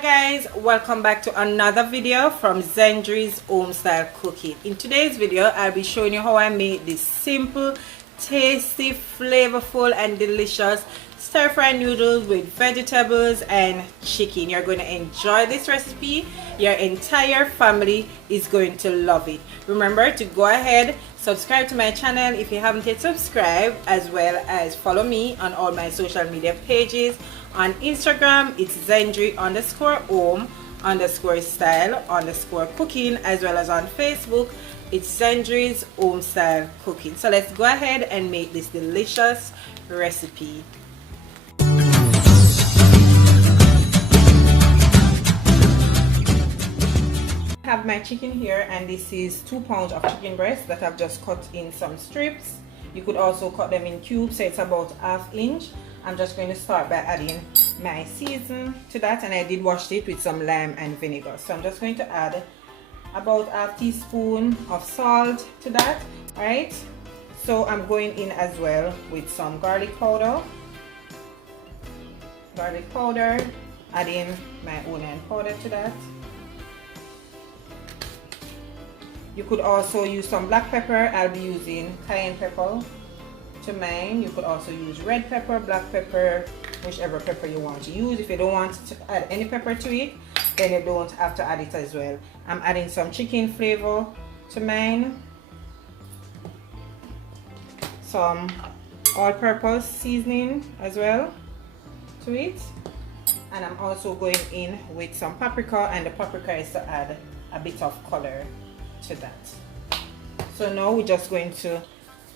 Hi guys, welcome back to another video from Zendri's Home Style Cooking. In today's video I'll be showing you how I made this simple, tasty, flavorful and delicious stir-fry noodles with vegetables and chicken. You're going to enjoy this recipe. Your entire family is going to love it. Remember to go ahead, subscribe to my channel if you haven't yet subscribed, as well as follow me on all my social media pages. On Instagram it's Zendri_home_style_cooking, as well as on Facebook it's Zendri's Home Style Cooking. So let's go ahead and make this delicious recipe. I have my chicken here, and this is 2 pounds of chicken breast that I've just cut in some strips. You could also cut them in cubes, so it's about 1/2 inch. I'm just going to start by adding my season to that, and I did wash it with some lime and vinegar. So I'm just going to add about 1/2 teaspoon of salt to that. Alright, so I'm going in as well with some garlic powder, adding my onion powder to that. You could also use some black pepper. I'll be using cayenne pepper to mine. You could also use red pepper, black pepper, whichever pepper you want to use. If you don't want to add any pepper to it, then you don't have to add it as well. I'm adding some chicken flavor to mine, some all-purpose seasoning as well to it, and I'm also going in with some paprika, and the paprika is to add a bit of color to that. So now we're just going to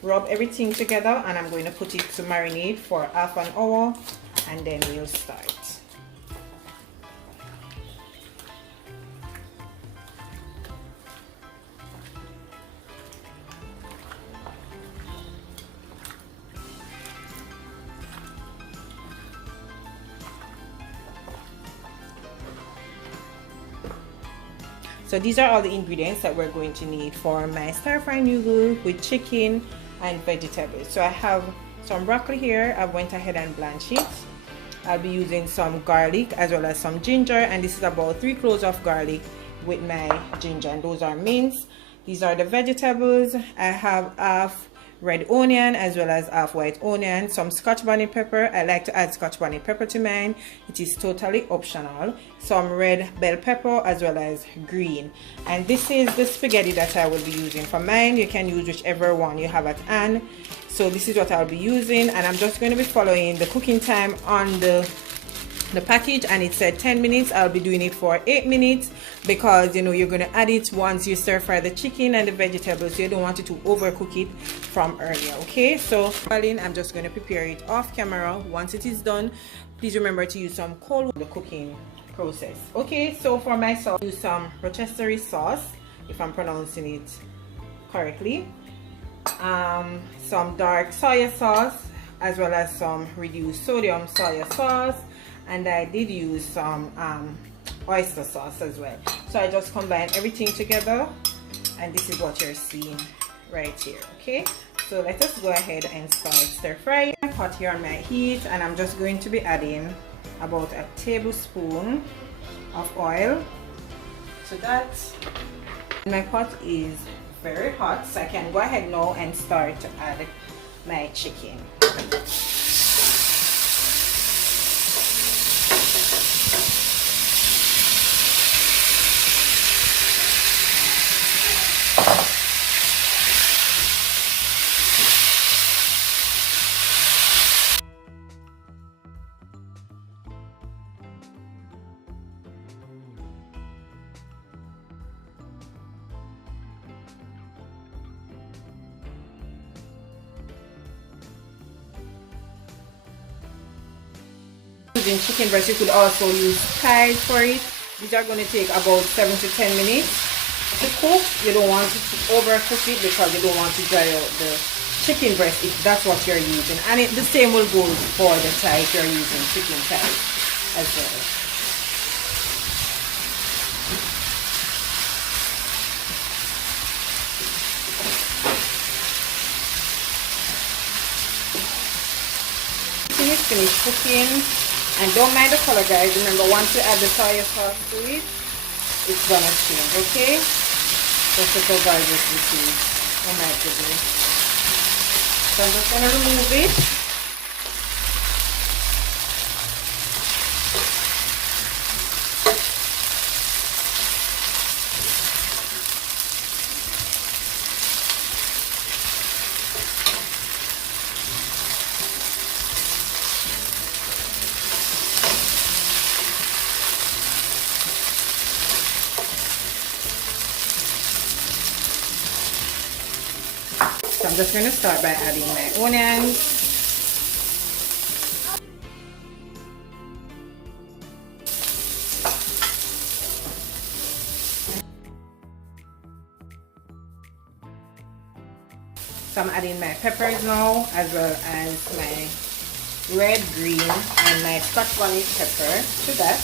rub everything together, and I'm going to put it to marinate for half an hour, and then we'll start. So these are all the ingredients that we're going to need for my stir-fry noodle with chicken and vegetables. So I have some broccoli here. I went ahead and blanched it. I'll be using some garlic as well as some ginger, and this is about 3 cloves of garlic with my ginger, and those are minced. These are the vegetables. I have half red onion as well as half white onion, some scotch bonnet pepper. I like to add scotch bonnet pepper to mine. It is totally optional. Some red bell pepper as well as green. And this is the spaghetti that I will be using for mine. You can use whichever one you have at hand. So this is what I'll be using, and I'm just going to be following the cooking time on the package, and it said 10 minutes. I'll be doing it for 8 minutes because, you know, you're going to add it once you stir fry the chicken and the vegetables, so you don't want it to overcook it from earlier. Okay, so I'm just going to prepare it off camera. Once it is done, please remember to use some cold water in the cooking process. Okay, so for my sauce, use some rotisserie sauce, if I'm pronouncing it correctly, some dark soy sauce, as well as some reduced sodium soy sauce, and I did use some oyster sauce as well. So I just combined everything together, and this is what you're seeing right here. Okay, so let us go ahead and start stir frying. Pot here on my heat, and I'm just going to be adding about a tablespoon of oil to that. My pot is very hot, so I can go ahead now and start to add my chicken. Using chicken breast, you could also use thighs for it. These are going to take about 7 to 10 minutes to cook. You don't want it to overcook it because you don't want to dry out the chicken breast if that's what you're using. And the same will go for the thigh if you're using chicken thighs as well. Finished cooking. And don't mind the color, guys. Remember, once you add the soy sauce to it, it's gonna change, okay? Just look how gorgeous this is. Oh my goodness. So I'm just gonna remove it. So I'm just going to start by adding my onions. So I'm adding my peppers now, as well as my red, green, and my Scotch bonnet pepper to that.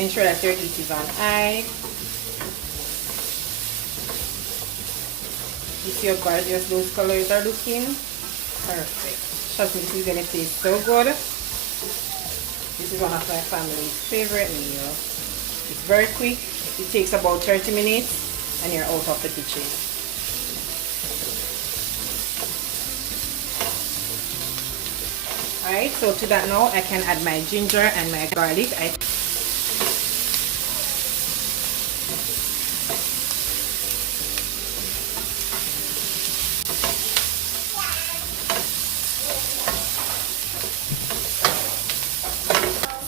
Ensure that your heat is on high. You see how gorgeous those colors are looking? Perfect. Trust me, this is going to taste so good. This is one of my family's favorite meals. It's very quick. It takes about 30 minutes and you're out of the kitchen. Alright, so to that now I can add my ginger and my garlic.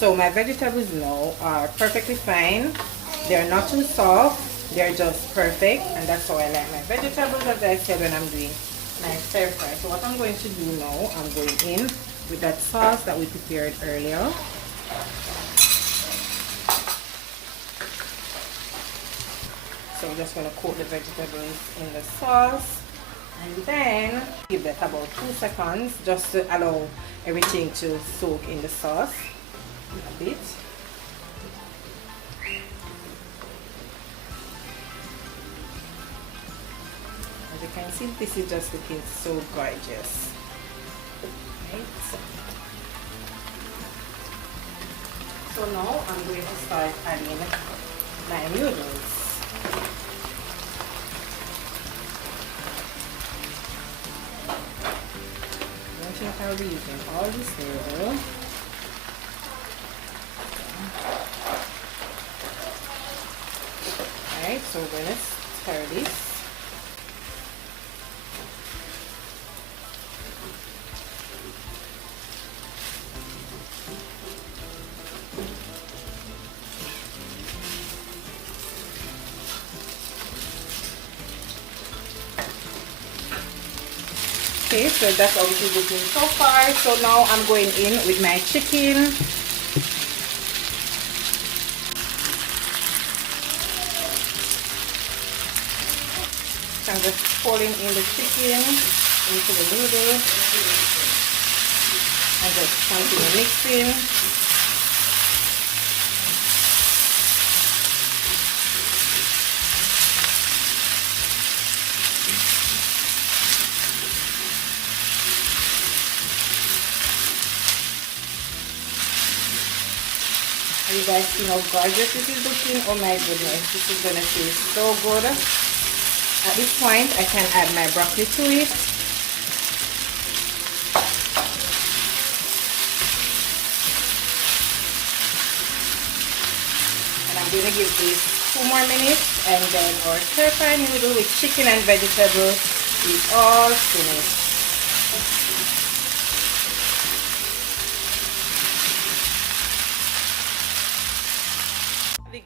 So my vegetables now are perfectly fine. They're not too soft. They're just perfect, and that's how I like my vegetables, as I said, when I'm doing my stir fry. So what I'm going to do now, I'm going in with that sauce that we prepared earlier. So I'm just going to coat the vegetables in the sauce, and then give that about 2 seconds just to allow everything to soak in the sauce a bit. As you can see, this is just looking so gorgeous. Right. So now I'm going to start adding my noodles. I don't think I'll be using all this noodle. Alright, so we're going to stir this. Okay, so that's how it is looking so far. So now I'm going in with my chicken. I'm just pouring in the chicken into the noodle and just continue mixing. Are you guys see how gorgeous this is looking? Oh my goodness, this is gonna taste so good. At this point, I can add my broccoli to it. And I'm going to give this 2 more minutes, and then our stir-fry noodle with chicken and vegetable is all finished.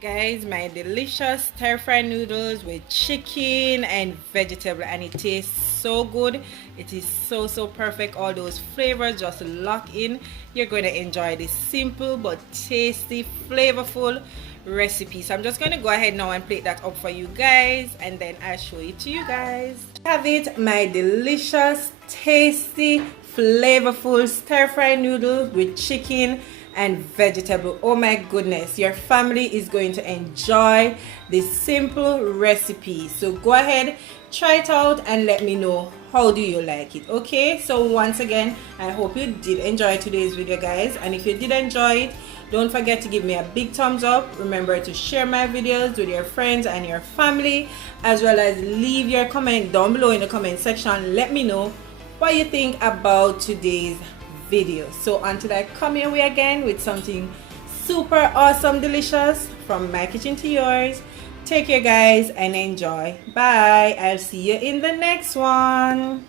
Guys, my delicious stir-fry noodles with chicken and vegetable, and it tastes so good. It is so perfect. All those flavors just lock in. You're going to enjoy this simple but tasty, flavorful recipe. So I'm just going to go ahead now and plate that up for you guys, and then I'll show it to you guys. Have it, my delicious, tasty, flavorful stir-fry noodles with chicken and vegetable. Oh my goodness, your family is going to enjoy this simple recipe. So go ahead, try it out and let me know how do you like it? Okay, so once again, I hope you did enjoy today's video, guys, and if you did enjoy it, don't forget to give me a big thumbs up. Remember to share my videos with your friends and your family, as well as leave your comment down below in the comment section. Let me know what you think about today's video. So until I come your way again with something super awesome, delicious, from my kitchen to yours, take care, guys, and enjoy. Bye. I'll see you in the next one.